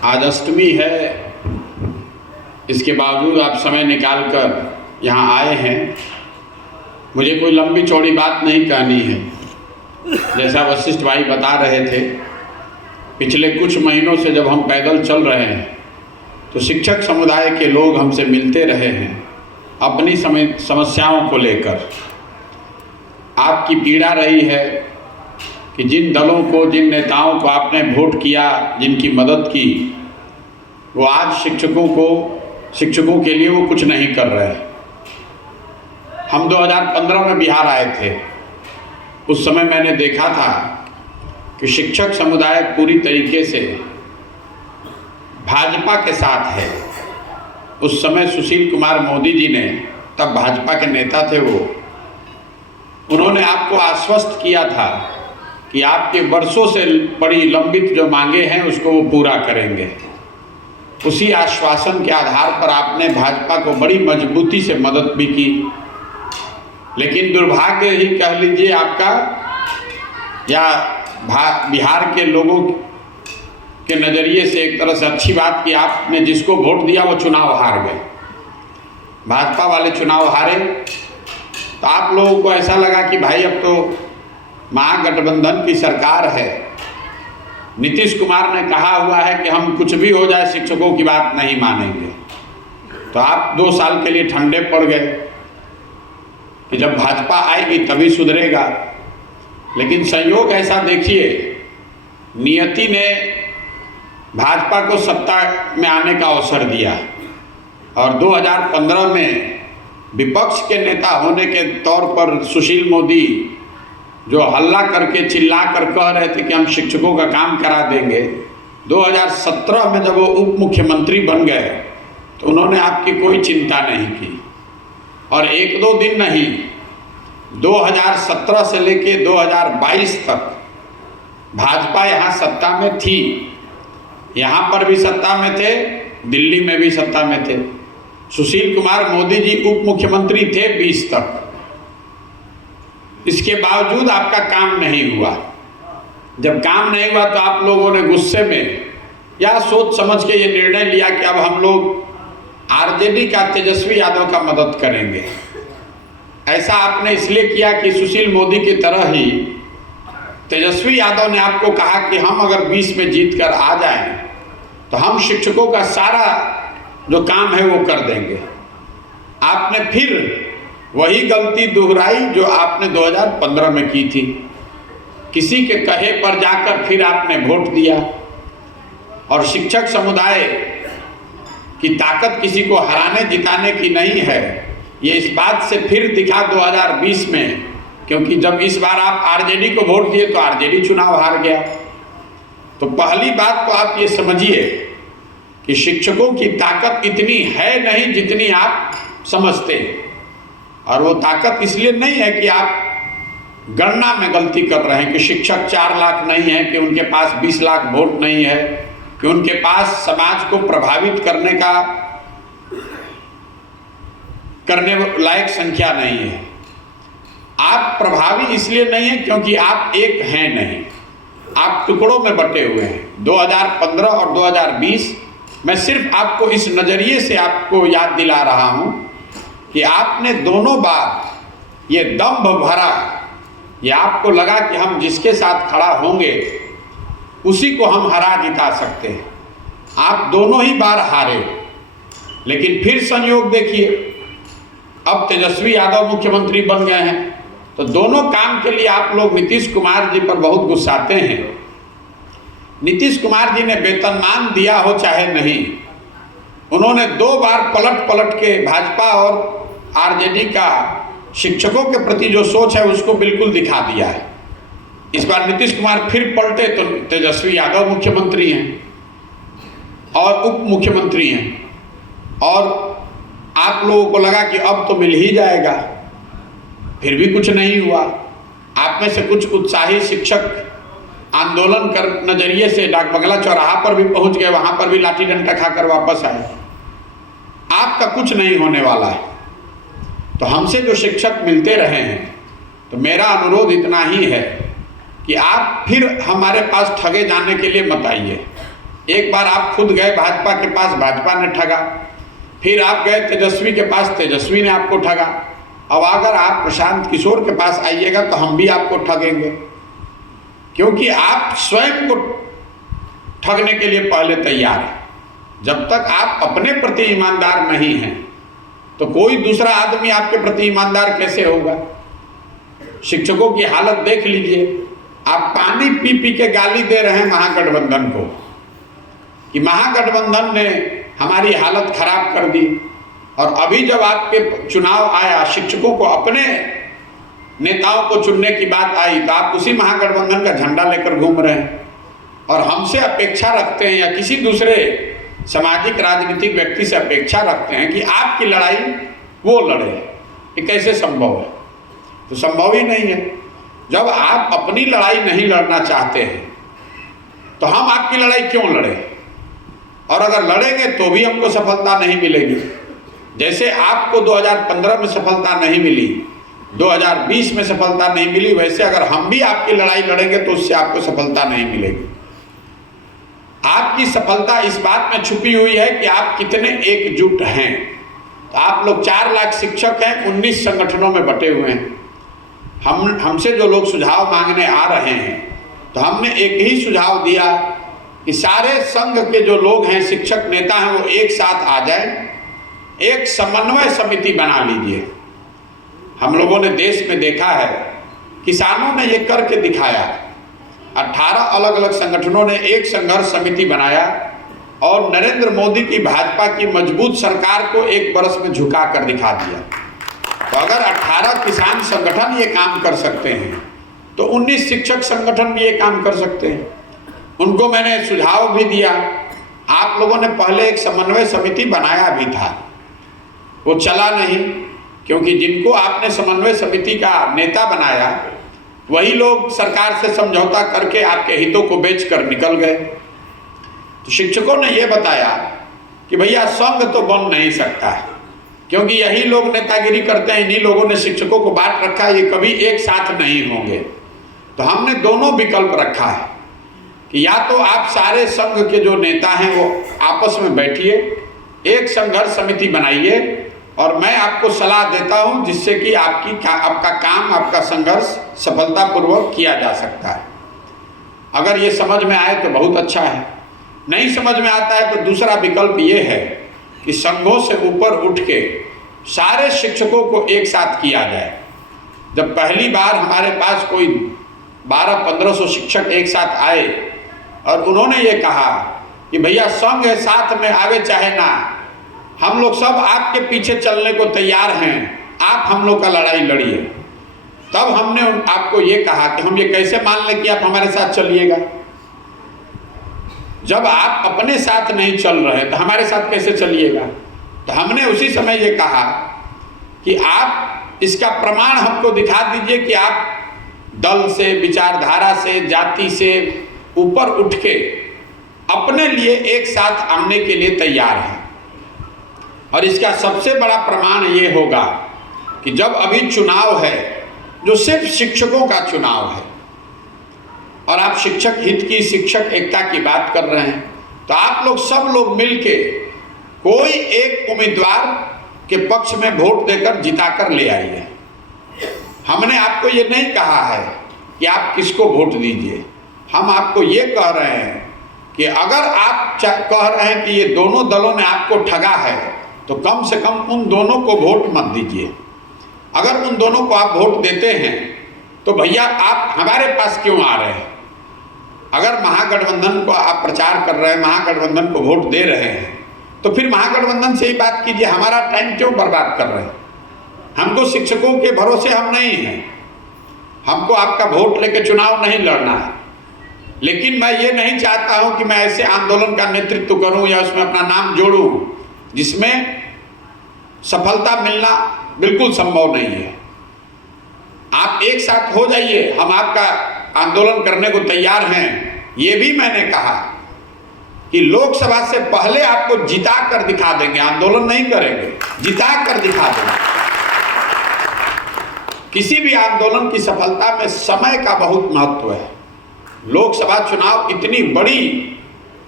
आज अष्टमी है, इसके बावजूद आप समय निकाल कर यहाँ आए हैं। मुझे कोई लंबी चौड़ी बात नहीं कहनी है। जैसा वशिष्ठ भाई बता रहे थे, पिछले कुछ महीनों से जब हम पैदल चल रहे हैं तो शिक्षक समुदाय के लोग हमसे मिलते रहे हैं अपनी समस्याओं को लेकर। आपकी पीड़ा रही है कि जिन दलों को, जिन नेताओं को आपने वोट किया, जिनकी मदद की, वो आज शिक्षकों के लिए वो कुछ नहीं कर रहे। हम 2015 में बिहार आए थे। उस समय मैंने देखा था कि शिक्षक समुदाय पूरी तरीके से भाजपा के साथ है। उस समय सुशील कुमार मोदी जी ने, तब भाजपा के नेता थे वो, उन्होंने आपको आश्वस्त किया था कि आपके वर्षों से बड़ी लंबित जो मांगे हैं उसको वो पूरा करेंगे। उसी आश्वासन के आधार पर आपने भाजपा को बड़ी मजबूती से मदद भी की। लेकिन दुर्भाग्य ही कह लीजिए आपका, या बिहार के लोगों के नज़रिए से एक तरह से अच्छी बात कि आपने जिसको वोट दिया वो चुनाव हार गए। भाजपा वाले चुनाव हारे तो आप लोगों को ऐसा लगा कि भाई अब तो महागठबंधन की सरकार है, नीतीश कुमार ने कहा हुआ है कि हम कुछ भी हो जाए शिक्षकों की बात नहीं मानेंगे। तो आप 2 साल के लिए ठंडे पड़ गए कि जब भाजपा आएगी तभी सुधरेगा। लेकिन संयोग ऐसा देखिए, नियति ने भाजपा को सत्ता में आने का अवसर दिया और 2015 में विपक्ष के नेता होने के तौर पर सुशील मोदी जो हल्ला करके चिल्ला कर कह रहे थे कि हम शिक्षकों का काम करा देंगे, 2017 में जब वो उप मुख्यमंत्री बन गए तो उन्होंने आपकी कोई चिंता नहीं की। और 1-2 दिन नहीं, 2017 से लेके 2022 तक भाजपा यहाँ सत्ता में थी। यहाँ पर भी सत्ता में थे, दिल्ली में भी सत्ता में थे। सुशील कुमार मोदी जी उप मुख्यमंत्री थे 20 तक। इसके बावजूद आपका काम नहीं हुआ। जब काम नहीं हुआ तो आप लोगों ने गुस्से में या सोच समझ के ये निर्णय लिया कि अब हम लोग आरजेडी का तेजस्वी यादव का मदद करेंगे। ऐसा आपने इसलिए किया कि सुशील मोदी की तरह ही तेजस्वी यादव ने आपको कहा कि हम अगर 20 में जीत कर आ जाएं तो हम शिक्षकों का सारा जो काम है वो कर देंगे। आपने फिर वही गलती दोहराई जो आपने 2015 में की थी। किसी के कहे पर जाकर फिर आपने वोट दिया। और शिक्षक समुदाय की ताकत किसी को हराने जिताने की नहीं है, ये इस बात से फिर दिखा 2020 में, क्योंकि जब इस बार आप आरजेडी को वोट दिए तो आरजेडी चुनाव हार गया। तो पहली बात तो आप ये समझिए कि शिक्षकों की ताकत इतनी है नहीं जितनी आप समझते हैं। और वो ताकत इसलिए नहीं है कि आप गणना में गलती कर रहे हैं कि शिक्षक 4 लाख नहीं है, कि उनके पास 20 लाख वोट नहीं है, कि उनके पास समाज को प्रभावित करने लायक संख्या नहीं है। आप प्रभावी इसलिए नहीं है क्योंकि आप एक हैं नहीं, आप टुकड़ों में बटे हुए हैं। 2015 और 2020 मैं सिर्फ आपको इस नज़रिए से आपको याद दिला रहा हूं कि आपने दोनों बार ये दंभ भरा, ये आपको लगा कि हम जिसके साथ खड़ा होंगे उसी को हम हरा जिता सकते हैं। आप दोनों ही बार हारे। लेकिन फिर संयोग देखिए, अब तेजस्वी यादव मुख्यमंत्री बन गए हैं तो दोनों काम के लिए आप लोग नीतीश कुमार जी पर बहुत गुस्साते हैं। नीतीश कुमार जी ने वेतनमान दिया हो चाहे नहीं, उन्होंने 2 बार पलट के भाजपा और आरजेडी का शिक्षकों के प्रति जो सोच है उसको बिल्कुल दिखा दिया है। इस बार नीतीश कुमार फिर पलटे तो तेजस्वी यादव मुख्यमंत्री हैं और उप मुख्यमंत्री हैं, और आप लोगों को लगा कि अब तो मिल ही जाएगा, फिर भी कुछ नहीं हुआ। आप में से कुछ उत्साही शिक्षक आंदोलन कर नजरिए से डाक बंगला चौराहा पर भी पहुंच गए, वहां पर भी लाठी डंडा खाकर वापस आए। आपका कुछ नहीं होने वाला है। तो हमसे जो शिक्षक मिलते रहे हैं, तो मेरा अनुरोध इतना ही है कि आप फिर हमारे पास ठगे जाने के लिए मत आइए। एक बार आप खुद गए भाजपा के पास, भाजपा ने ठगा। फिर आप गए तेजस्वी के पास, तेजस्वी ने आपको ठगा। अब अगर आप प्रशांत किशोर के पास आइएगा तो हम भी आपको ठगेंगे, क्योंकि आप स्वयं को ठगने के लिए पहले तैयार हैं। जब तक आप अपने प्रति ईमानदार नहीं हैं तो कोई दूसरा आदमी आपके प्रति ईमानदार कैसे होगा। शिक्षकों की हालत देख लीजिए, आप पानी पी पी के गाली दे रहे हैं महागठबंधन को कि महागठबंधन ने हमारी हालत खराब कर दी। और अभी जब आपके चुनाव आया, शिक्षकों को अपने नेताओं को चुनने की बात आई, तो आप उसी महागठबंधन का झंडा लेकर घूम रहे हैं और हमसे अपेक्षा रखते हैं या किसी दूसरे सामाजिक राजनीतिक व्यक्ति से अपेक्षा रखते हैं कि आपकी लड़ाई वो लड़े। ये कैसे संभव है? तो संभव ही नहीं है। जब आप अपनी लड़ाई नहीं लड़ना चाहते हैं तो हम आपकी लड़ाई क्यों लड़े? और अगर लड़ेंगे तो भी हमको सफलता नहीं मिलेगी। जैसे आपको 2015 में सफलता नहीं मिली, 2020 में सफलता नहीं मिली, वैसे अगर हम भी आपकी लड़ाई लड़ेंगे तो उससे आपको सफलता नहीं मिलेगी। आपकी सफलता इस बात में छुपी हुई है कि आप कितने एकजुट हैं। तो आप लोग 4 लाख शिक्षक हैं, 19 संगठनों में बटे हुए हैं। हमसे जो लोग सुझाव मांगने आ रहे हैं तो हमने एक ही सुझाव दिया कि सारे संघ के जो लोग हैं, शिक्षक नेता हैं, वो एक साथ आ जाएं, एक समन्वय समिति बना लीजिए। हम लोगों ने देश में देखा है, किसानों ने ये करके दिखाया। 18 अलग अलग संगठनों ने एक संघर्ष समिति बनाया और नरेंद्र मोदी की भाजपा की मजबूत सरकार को 1 बरस में झुका कर दिखा दिया। तो अगर 18 किसान संगठन ये काम कर सकते हैं तो 19 शिक्षक संगठन भी ये काम कर सकते हैं। उनको मैंने सुझाव भी दिया। आप लोगों ने पहले एक समन्वय समिति बनाया भी था, वो चला नहीं, क्योंकि जिनको आपने समन्वय समिति का नेता बनाया वही लोग सरकार से समझौता करके आपके हितों को बेचकर निकल गए। तो शिक्षकों ने ये बताया कि भैया संघ तो बन नहीं सकता है, क्योंकि यही लोग नेतागिरी करते हैं, इन्हीं लोगों ने शिक्षकों को बांट रखा है, ये कभी एक साथ नहीं होंगे। तो हमने दोनों विकल्प रखा है कि या तो आप सारे संघ के जो नेता हैं वो आपस में बैठिए, एक संघर्ष समिति बनाइए और मैं आपको सलाह देता हूं जिससे कि आपका काम, आपका संघर्ष सफलतापूर्वक किया जा सकता है। अगर ये समझ में आए तो बहुत अच्छा है, नहीं समझ में आता है तो दूसरा विकल्प ये है कि संघों से ऊपर उठ के सारे शिक्षकों को एक साथ किया जाए। जब पहली बार हमारे पास कोई 1200-1500 शिक्षक एक साथ आए और उन्होंने ये कहा कि भैया संघ है, साथ में आवे चाहे ना, हम लोग सब आपके पीछे चलने को तैयार हैं, आप हम लोग का लड़ाई लड़िए। तब हमने आपको ये कहा कि हम ये कैसे मान लें कि आप हमारे साथ चलिएगा? जब आप अपने साथ नहीं चल रहे तो हमारे साथ कैसे चलिएगा? तो हमने उसी समय ये कहा कि आप इसका प्रमाण हमको दिखा दीजिए कि आप दल से, विचारधारा से, जाति से ऊपर उठ के अपने लिए एक साथ आने के लिए तैयार हैं। और इसका सबसे बड़ा प्रमाण ये होगा कि जब अभी चुनाव है जो सिर्फ शिक्षकों का चुनाव है और आप शिक्षक हित की, शिक्षक एकता की बात कर रहे हैं, तो आप लोग सब लोग मिलके कोई एक उम्मीदवार के पक्ष में वोट देकर जिताकर ले आइए। हमने आपको ये नहीं कहा है कि आप किसको वोट दीजिए, हम आपको ये कह रहे हैं कि अगर आप कह रहे हैं कि ये दोनों दलों ने आपको ठगा है तो कम से कम उन दोनों को वोट मत दीजिए। अगर उन दोनों को आप वोट देते हैं तो भैया आप हमारे पास क्यों आ रहे हैं? अगर महागठबंधन को आप प्रचार कर रहे हैं, महागठबंधन को वोट दे रहे हैं, तो फिर महागठबंधन से ही बात कीजिए, हमारा टाइम क्यों बर्बाद कर रहे हैं? हमको शिक्षकों के भरोसे हम नहीं हैं, हमको आपका वोट लेके चुनाव नहीं लड़ना है। लेकिन मैं ये नहीं चाहता हूं कि मैं ऐसे आंदोलन का नेतृत्व करूं या उसमें अपना नाम जोड़ूं जिसमें सफलता मिलना बिल्कुल संभव नहीं है। आप एक साथ हो जाइए, हम आपका आंदोलन करने को तैयार हैं। ये भी मैंने कहा कि लोकसभा से पहले आपको जिता कर दिखा देंगे, आंदोलन नहीं करेंगे, जिता कर दिखा देंगे। किसी भी आंदोलन की सफलता में समय का बहुत महत्व है। लोकसभा चुनाव इतनी बड़ी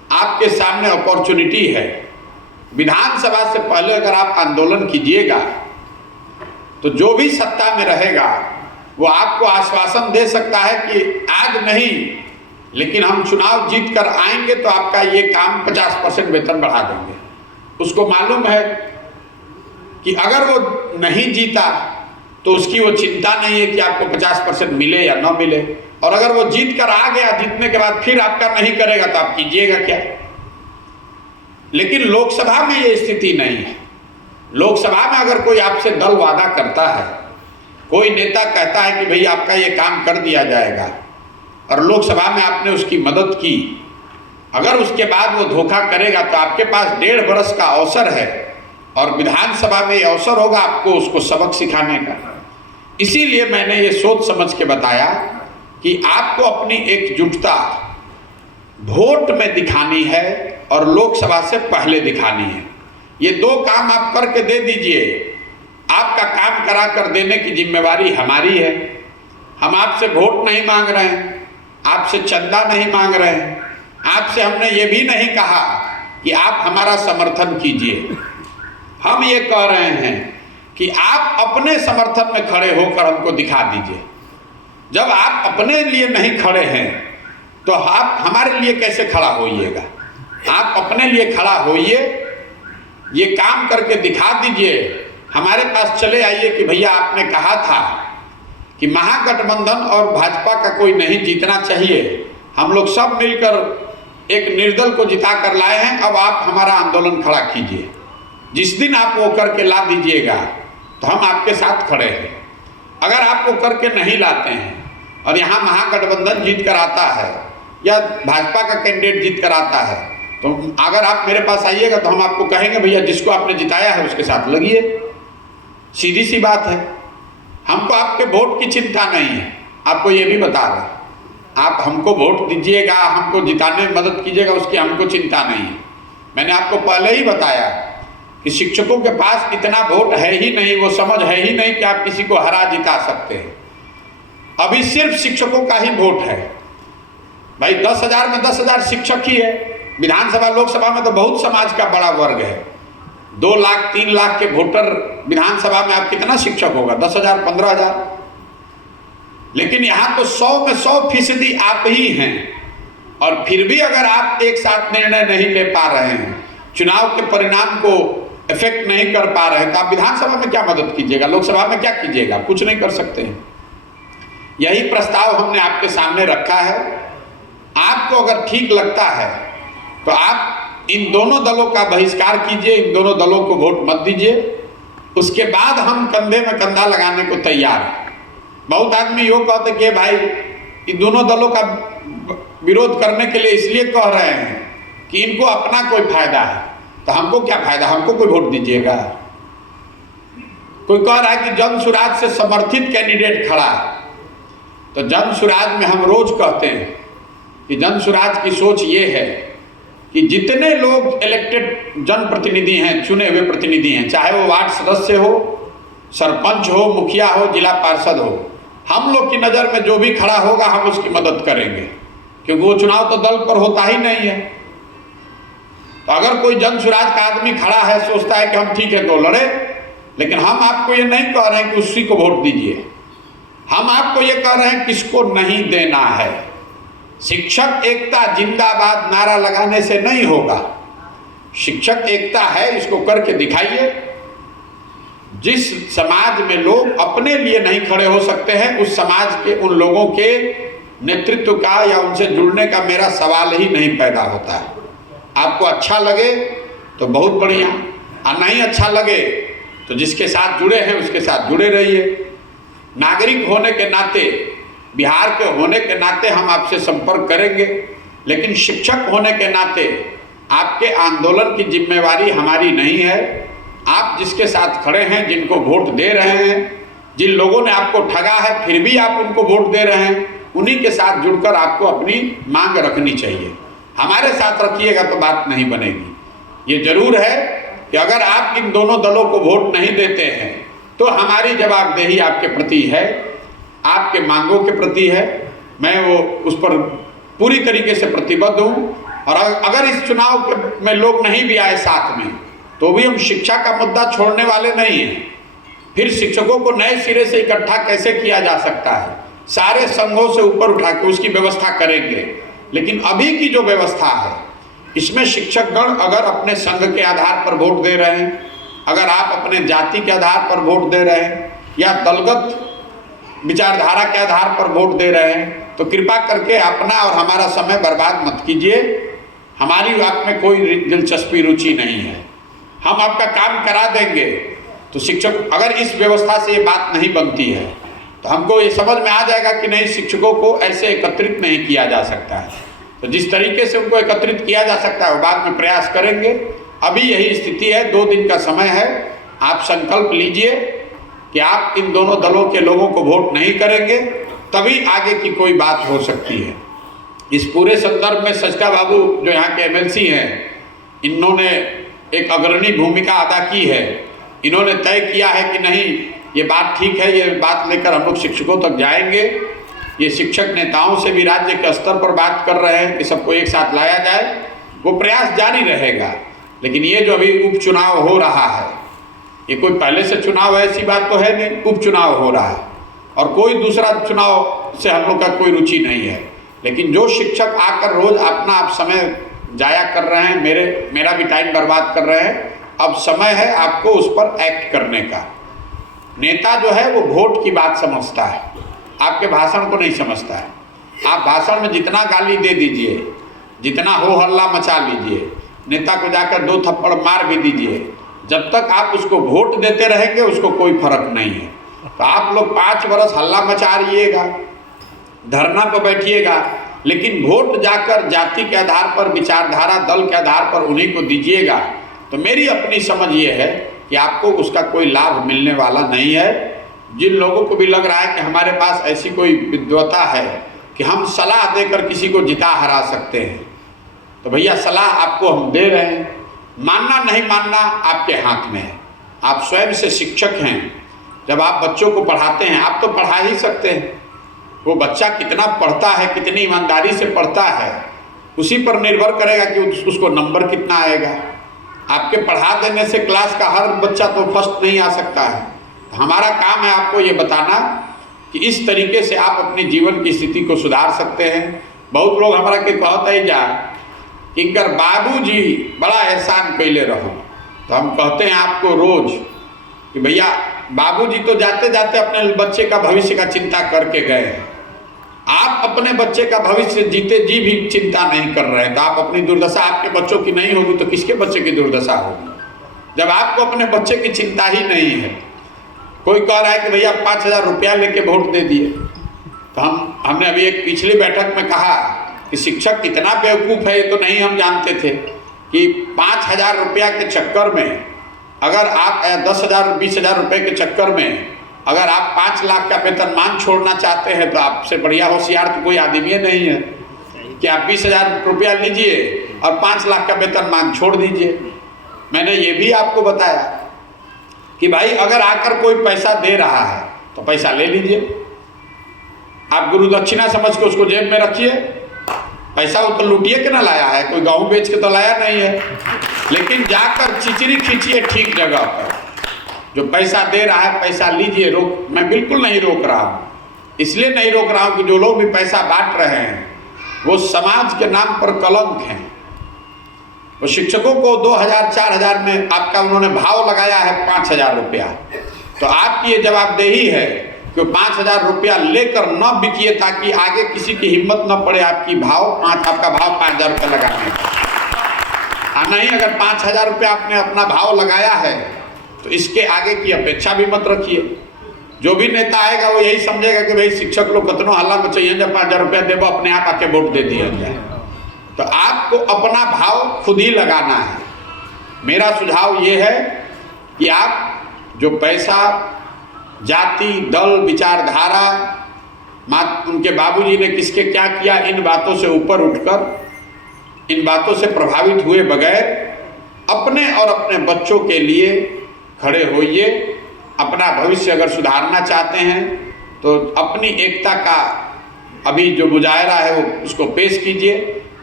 आपके सामने अपॉर्चुनिटी है। विधानसभा से पहले अगर आप आंदोलन कीजिएगा तो जो भी सत्ता में रहेगा वो आपको आश्वासन दे सकता है कि आज नहीं, लेकिन हम चुनाव जीत कर आएंगे तो आपका ये काम 50% वेतन बढ़ा देंगे। उसको मालूम है कि अगर वो नहीं जीता तो उसकी वो चिंता नहीं है कि आपको 50% मिले या न मिले, और अगर वो जीत कर आ गया, जीतने के बाद फिर आपका नहीं करेगा तो आप कीजिएगा क्या। लेकिन लोकसभा में ये स्थिति नहीं है। लोकसभा में अगर कोई आपसे दल वादा करता है, कोई नेता कहता है कि भाई आपका ये काम कर दिया जाएगा, और लोकसभा में आपने उसकी मदद की, अगर उसके बाद वो धोखा करेगा तो आपके पास 1.5 वर्ष का अवसर है, और विधानसभा में ये अवसर होगा आपको उसको सबक सिखाने का। इसीलिए मैंने ये सोच समझ के बताया कि आपको अपनी एकजुटता वोट में दिखानी है और लोकसभा से पहले दिखानी है। ये 2 काम आप करके दे दीजिए। आपका काम करा कर देने की जिम्मेवारी हमारी है। हम आपसे वोट नहीं मांग रहे हैं, आपसे चंदा नहीं मांग रहे हैं, आपसे हमने ये भी नहीं कहा कि आप हमारा समर्थन कीजिए। हम ये कह रहे हैं कि आप अपने समर्थन में खड़े होकर हमको दिखा दीजिए। जब आप अपने लिए नहीं खड़े हैं तो आप हमारे लिए कैसे खड़ा होइएगा। आप अपने लिए खड़ा होइए, ये काम करके दिखा दीजिए, हमारे पास चले आइए कि भैया आपने कहा था कि महागठबंधन और भाजपा का कोई नहीं जीतना चाहिए, हम लोग सब मिलकर एक निर्दल को जिता कर लाए हैं, अब आप हमारा आंदोलन खड़ा कीजिए। जिस दिन आप वो करके ला दीजिएगा तो हम आपके साथ खड़े हैं। अगर आप वो करके नहीं लाते हैं और यहाँ महागठबंधन जीत कर आता है या भाजपा का कैंडिडेट जीत कर आता है, तो अगर आप मेरे पास आइएगा तो हम आपको कहेंगे भैया जिसको आपने जिताया है उसके साथ लगिए। सीधी सी बात है। हमको आपके वोट की चिंता नहीं है, आपको ये भी बता रहे हैं। आप हमको वोट दीजिएगा, हमको जिताने में मदद कीजिएगा, उसकी हमको चिंता नहीं है। मैंने आपको पहले ही बताया कि शिक्षकों के पास इतना वोट है ही नहीं, वो समझ है ही नहीं कि आप किसी को हरा जिता सकते हैं। अभी सिर्फ शिक्षकों का ही वोट है। भाई 10,000 में 10,000 शिक्षक ही है। विधानसभा लोकसभा में तो बहुत समाज का बड़ा वर्ग है। 2 लाख 3 लाख के वोटर विधानसभा में आप कितना शिक्षक होगा, 10,000 15,000। लेकिन यहाँ तो 100 में 100% आप ही हैं, और फिर भी अगर आप एक साथ निर्णय नहीं ले पा रहे हैं, चुनाव के परिणाम को इफेक्ट नहीं कर पा रहे हैं, तो आप विधानसभा में क्या मदद कीजिएगा, लोकसभा में क्या कीजिएगा, कुछ नहीं कर सकते हैं। यही प्रस्ताव हमने आपके सामने रखा है। आपको अगर ठीक लगता है तो आप इन दोनों दलों का बहिष्कार कीजिए, इन दोनों दलों को वोट मत दीजिए। उसके बाद हम कंधे में कंधा लगाने को तैयार हैं। बहुत आदमी यो कहते कि भाई इन दोनों दलों का विरोध करने के लिए इसलिए कह रहे हैं कि इनको अपना कोई फायदा है, तो हमको क्या फायदा, हमको कोई वोट दीजिएगा। कोई कह रहा है कि जन सुराज से समर्थित कैंडिडेट खड़ा है, तो जन सुराज में हम रोज कहते हैं कि जन सुराज की सोच ये है कि जितने लोग इलेक्टेड जनप्रतिनिधि हैं, चुने हुए प्रतिनिधि हैं, चाहे वो वार्ड सदस्य हो, सरपंच हो, मुखिया हो, जिला पार्षद हो, हम लोग की नज़र में जो भी खड़ा होगा हम उसकी मदद करेंगे, क्योंकि वो चुनाव तो दल पर होता ही नहीं है। तो अगर कोई जन सुराज का आदमी खड़ा है, सोचता है कि हम ठीक है तो लड़े, लेकिन हम आपको ये नहीं कह रहे हैं कि उसी को वोट दीजिए। हम आपको ये कह रहे हैं किसको नहीं देना है। शिक्षक एकता जिंदाबाद नारा लगाने से नहीं होगा। शिक्षक एकता है, इसको करके दिखाइए। जिस समाज में लोग अपने लिए नहीं खड़े हो सकते हैं, उस समाज के उन लोगों के नेतृत्व का या उनसे जुड़ने का मेरा सवाल ही नहीं पैदा होता है। आपको अच्छा लगे तो बहुत बढ़िया, और नहीं अच्छा लगे तो जिसके साथ जुड़े हैं उसके साथ जुड़े रहिए। नागरिक होने के नाते, बिहार के होने के नाते हम आपसे संपर्क करेंगे, लेकिन शिक्षक होने के नाते आपके आंदोलन की जिम्मेवारी हमारी नहीं है। आप जिसके साथ खड़े हैं, जिनको वोट दे रहे हैं, जिन लोगों ने आपको ठगा है फिर भी आप उनको वोट दे रहे हैं, उन्हीं के साथ जुड़कर आपको अपनी मांग रखनी चाहिए। हमारे साथ रखिएगा तो बात नहीं बनेगी। ये जरूर है कि अगर आप इन दोनों दलों को वोट नहीं देते हैं तो हमारी जवाबदेही आपके प्रति है, आपके मांगों के प्रति है। मैं वो उस पर पूरी तरीके से प्रतिबद्ध हूँ। और अगर इस चुनाव में लोग नहीं भी आए साथ में, तो भी हम शिक्षा का मुद्दा छोड़ने वाले नहीं हैं। फिर शिक्षकों को नए सिरे से इकट्ठा कैसे किया जा सकता है, सारे संघों से ऊपर उठा के उसकी व्यवस्था करेंगे। लेकिन अभी की जो व्यवस्था है, इसमें शिक्षकगण अगर अपने संघ के आधार पर वोट दे रहे हैं, अगर आप अपने जाति के आधार पर वोट दे रहे हैं या दलगत विचारधारा के आधार पर वोट दे रहे हैं, तो कृपा करके अपना और हमारा समय बर्बाद मत कीजिए। हमारी आप में कोई दिलचस्पी रुचि नहीं है, हम आपका काम करा देंगे। तो शिक्षक अगर इस व्यवस्था से ये बात नहीं बनती है, तो हमको ये समझ में आ जाएगा कि नहीं, शिक्षकों को ऐसे एकत्रित नहीं किया जा सकता है। तो जिस तरीके से उनको एकत्रित किया जा सकता है वो बाद में प्रयास करेंगे। अभी यही स्थिति है, 2 दिन का समय है। आप संकल्प लीजिए कि आप इन दोनों दलों के लोगों को वोट नहीं करेंगे, तभी आगे की कोई बात हो सकती है। इस पूरे संदर्भ में सचका बाबू जो यहाँ के एमएलसी हैं, इन्होंने एक अग्रणी भूमिका अदा की है। इन्होंने तय किया है कि नहीं, ये बात ठीक है, ये बात लेकर हम लोग शिक्षकों तक जाएंगे। ये शिक्षक नेताओं से भी राज्य के स्तर पर बात कर रहे हैं कि सबको एक साथ लाया जाए, वो प्रयास जारी रहेगा। लेकिन ये जो अभी उपचुनाव हो रहा है, ये कोई पहले से चुनाव है ऐसी बात तो है नहीं, उपचुनाव हो रहा है और कोई दूसरा चुनाव से हम लोग का कोई रुचि नहीं है। लेकिन जो शिक्षक आकर रोज अपना आप समय जाया कर रहे हैं, मेरा भी टाइम बर्बाद कर रहे हैं, अब समय है आपको उस पर एक्ट करने का। नेता जो है वो वोट की बात समझता है, आपके भाषण को नहीं समझता है। आप भाषण में जितना गाली दे दीजिए, जितना हो हल्ला मचा लीजिए, नेता को जाकर 2 थप्पड़ मार भी दीजिए, जब तक आप उसको वोट देते रहेंगे उसको कोई फर्क नहीं है। तो आप लोग 5 वर्ष हल्ला मचा रहिएगा, धरना पर बैठिएगा, लेकिन वोट जाकर जाति के आधार पर, विचारधारा, दल के आधार पर उन्हीं को दीजिएगा। तो मेरी अपनी समझ ये है कि आपको उसका कोई लाभ मिलने वाला नहीं है। जिन लोगों को भी लग रहा है कि हमारे पास ऐसी कोई विद्वता है कि हम सलाह देकर किसी को जिता हरा सकते हैं, तो भैया सलाह आपको हम दे रहे हैं। मानना नहीं मानना आपके हाथ में है। आप स्वयं से शिक्षक हैं, जब आप बच्चों को पढ़ाते हैं, आप तो पढ़ा ही सकते हैं। वो बच्चा कितना पढ़ता है, कितनी ईमानदारी से पढ़ता है, उसी पर निर्भर करेगा कि उसको नंबर कितना आएगा। आपके पढ़ा देने से क्लास का हर बच्चा तो फर्स्ट नहीं आ सकता है। हमारा काम है आपको ये बताना कि इस तरीके से आप अपने जीवन की स्थिति को सुधार सकते हैं। बहुत लोग हमारा के कहते ही जा इनकर बाबूजी बड़ा एहसान कैले रहो, तो हम कहते हैं आपको रोज कि भैया बाबूजी तो जाते जाते अपने बच्चे का भविष्य का चिंता करके गए हैं। आप अपने बच्चे का भविष्य जीते जी भी चिंता नहीं कर रहे हैं, तो आप अपनी दुर्दशा, आपके बच्चों की नहीं होगी तो किसके बच्चे की दुर्दशा होगी, जब आपको अपने बच्चे की चिंता ही नहीं है। कोई कह रहा है कि भैया 5,000 रुपया लेके वोट दे दिए, तो हमने अभी एक पिछली बैठक में कहा कि शिक्षक कितना बेवकूफ़ है ये तो नहीं हम जानते थे कि 5,000 रुपया के चक्कर में अगर आप 10,000 20,000 रुपये के चक्कर में अगर आप 5 लाख का वेतनमान छोड़ना चाहते हैं, तो आपसे बढ़िया होशियार तो कोई आदमी नहीं है कि आप 20,000 रुपया लीजिए और 5 लाख का वेतनमान छोड़ दीजिए। मैंने ये भी आपको बताया कि भाई अगर आकर कोई पैसा दे रहा है तो पैसा ले लीजिए, आप गुरु दक्षिणा समझ के उसको जेब में रखिए। पैसा वो तो लूटिए के ना लाया है, कोई गेहूँ बेच के तो लाया नहीं है, लेकिन जाकर चिचरी खींचिए ठीक जगह पर। जो पैसा दे रहा है पैसा लीजिए, मैं बिल्कुल नहीं रोक रहा हूँ। इसलिए नहीं रोक रहा हूँ कि जो लोग भी पैसा बांट रहे हैं वो समाज के नाम पर कलंक हैं। वो शिक्षकों को 2,000 4,000 में आपका उन्होंने भाव लगाया है 5,000 रुपया, तो आपकी ये जवाबदेही है कि 5,000 रुपया लेकर न बिकिए, ताकि आगे किसी की हिम्मत न पड़े आपका भाव 5,000 रुपया लगाने का। नहीं, अगर 5,000 रुपया आपने अपना भाव लगाया है तो इसके आगे की अपेक्षा भी मत रखिए। जो भी नेता आएगा वो यही समझेगा कि भाई शिक्षक लोग कितनों हल्ला मचाइए, जब 5,000 रुपया देवो अपने आप आके वोट दे दिया जाए। तो आपको अपना भाव खुद ही लगाना है। मेरा सुझाव ये है कि आप जो पैसा जाति, दल, विचारधारा, उनके बाबूजी ने किसके क्या किया, इन बातों से ऊपर उठकर, इन बातों से प्रभावित हुए बगैर अपने और अपने बच्चों के लिए खड़े होइए। अपना भविष्य अगर सुधारना चाहते हैं तो अपनी एकता का अभी जो मुजाहरा है वो उसको पेश कीजिए।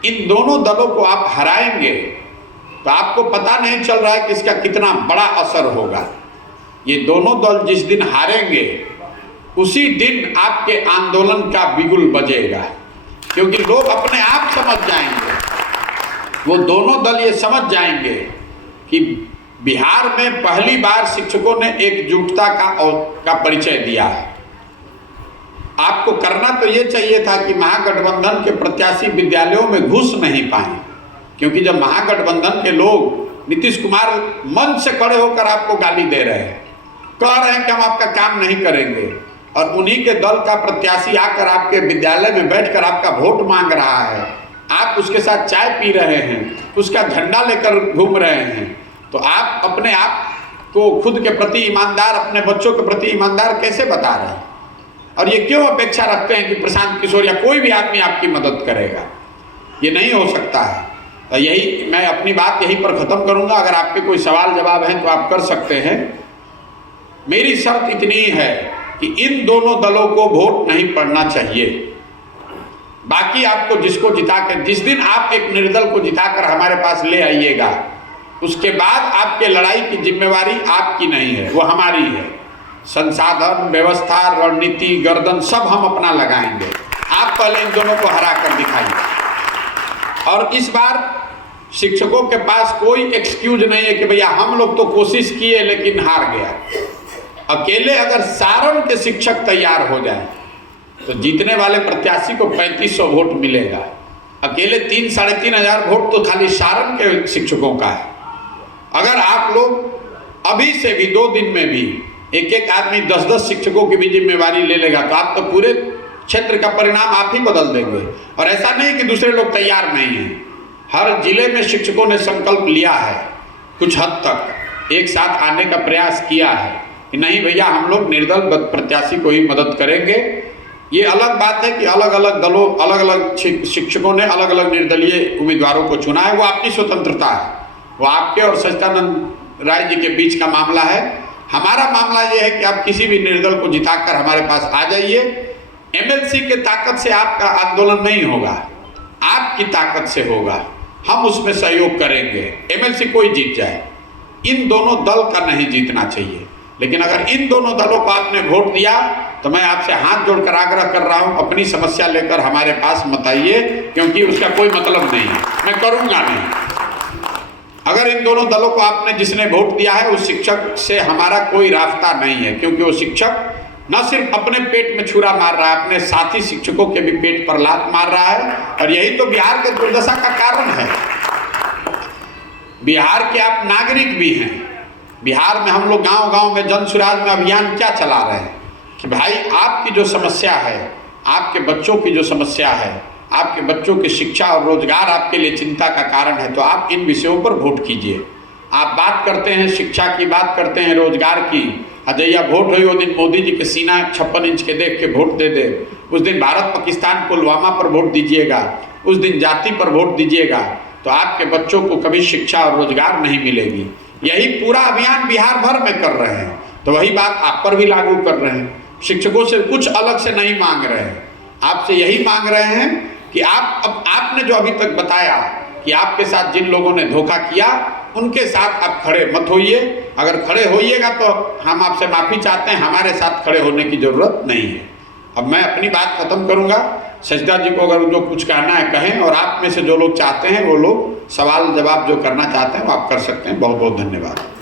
इन दोनों दलों को आप हराएंगे तो आपको पता नहीं चल रहा है कि इसका कितना बड़ा असर होगा। ये दोनों दल जिस दिन हारेंगे उसी दिन आपके आंदोलन का बिगुल बजेगा, क्योंकि लोग अपने आप समझ जाएंगे, वो दोनों दल ये समझ जाएंगे कि बिहार में पहली बार शिक्षकों ने एकजुटता का परिचय दिया है। आपको करना तो ये चाहिए था कि महागठबंधन के प्रत्याशी विद्यालयों में घुस नहीं पाए, क्योंकि जब महागठबंधन के लोग नीतीश कुमार मंच से खड़े होकर आपको गाली दे रहे हैं, कह रहे हैं कि हम आपका काम नहीं करेंगे, और उन्हीं के दल का प्रत्याशी आकर आपके विद्यालय में बैठकर आपका वोट मांग रहा है, आप उसके साथ चाय पी रहे हैं, उसका झंडा लेकर घूम रहे हैं, तो आप अपने आप को खुद के प्रति ईमानदार, अपने बच्चों के प्रति ईमानदार कैसे बता रहे हैं? और ये क्यों अपेक्षा रखते हैं कि प्रशांत किशोर या कोई भी आदमी आपकी मदद करेगा? ये नहीं हो सकता है। तो यही मैं अपनी बात यहीं पर ख़त्म करूंगा। अगर आपके कोई सवाल जवाब हैं तो आप कर सकते हैं। मेरी शर्त इतनी है कि इन दोनों दलों को वोट नहीं पड़ना चाहिए। बाकी आपको जिसको जिता कर, जिस दिन आप एक निर्दल को जिताकर हमारे पास ले आइएगा, उसके बाद आपके लड़ाई की जिम्मेवारी आपकी नहीं है, वो हमारी है। संसाधन, व्यवस्था, रणनीति, गर्दन सब हम अपना लगाएंगे। आप पहले इन दोनों को हरा कर दिखाइए। और इस बार शिक्षकों के पास कोई एक्सक्यूज नहीं है कि भैया हम लोग तो कोशिश किए लेकिन हार गया। अकेले अगर सारण के शिक्षक तैयार हो जाए तो जीतने वाले प्रत्याशी को 3500 वोट मिलेगा। अकेले 3-3.5 वोट तो खाली सारण के शिक्षकों का है। अगर आप लोग अभी से भी 2 दिन में भी एक आदमी 10-10 शिक्षकों की भी जिम्मेवारी ले लेगा तो आप तो पूरे क्षेत्र का परिणाम आप ही बदल देंगे। और ऐसा नहीं कि दूसरे लोग तैयार नहीं हैं, हर जिले में शिक्षकों ने संकल्प लिया है, कुछ हद तक एक साथ आने का प्रयास किया है कि नहीं भैया हम लोग निर्दल प्रत्याशी को ही मदद करेंगे। ये अलग बात है कि अलग अलग दलों, अलग अलग शिक्षकों ने अलग अलग निर्दलीय उम्मीदवारों को चुना है, वो आपकी स्वतंत्रता है, वो आपके और सच्चिदानंद राय जी के बीच का मामला है। हमारा मामला ये है कि आप किसी भी निर्दल को जिताकर हमारे पास आ जाइए। एमएलसी के ताकत से आपका आंदोलन नहीं होगा, आपकी ताकत से होगा, हम उसमें सहयोग करेंगे। एमएलसी कोई जीत जाए, इन दोनों दल का नहीं जीतना चाहिए। लेकिन अगर इन दोनों दलों को आपने वोट दिया तो मैं आपसे हाथ जोड़कर आग्रह कर रहा हूं, अपनी समस्या लेकर हमारे पास मत आइए, क्योंकि उसका कोई मतलब नहीं है, मैं करूंगा नहीं। अगर इन दोनों दलों को आपने जिसने वोट दिया है उस शिक्षक से हमारा कोई रास्ता नहीं है, क्योंकि वो शिक्षक न सिर्फ अपने पेट में छुरा मार रहा है, अपने साथी शिक्षकों के भी पेट पर लात मार रहा है। और यही तो बिहार के दुर्दशा का कारण है। बिहार के आप नागरिक भी हैं। बिहार में हम लोग गांव-गांव में जन सुराज में अभियान क्या चला रहे हैं कि भाई आपकी जो समस्या है, आपके बच्चों की जो समस्या है, आपके बच्चों की शिक्षा और रोजगार आपके लिए चिंता का कारण है, तो आप इन विषयों पर वोट कीजिए। आप बात करते हैं शिक्षा की, बात करते हैं रोजगार की, अजैया वोट हुई वो दिन मोदी जी के सीना 56 इंच के देख के वोट दे दे, उस दिन भारत पाकिस्तान पुलवामा पर वोट दीजिएगा, उस दिन जाति पर वोट दीजिएगा, तो आपके बच्चों को कभी शिक्षा और रोजगार नहीं मिलेगी। यही पूरा अभियान बिहार भर में कर रहे हैं, तो वही बात आप पर भी लागू कर रहे हैं। शिक्षकों से कुछ अलग से नहीं मांग रहे हैं, आपसे यही मांग रहे हैं कि आपने जो अभी तक बताया कि आपके साथ जिन लोगों ने धोखा किया उनके साथ आप खड़े मत होइए। अगर खड़े होइएगा तो हम आपसे माफ़ी चाहते हैं, हमारे साथ खड़े होने की ज़रूरत नहीं है। अब मैं अपनी बात ख़त्म करूँगा। सजदा जी को अगर जो कुछ कहना है कहें, और आप में से जो लोग चाहते हैं वो लोग सवाल जवाब जो करना चाहते हैं वो आप कर सकते हैं। बहुत बहुत धन्यवाद।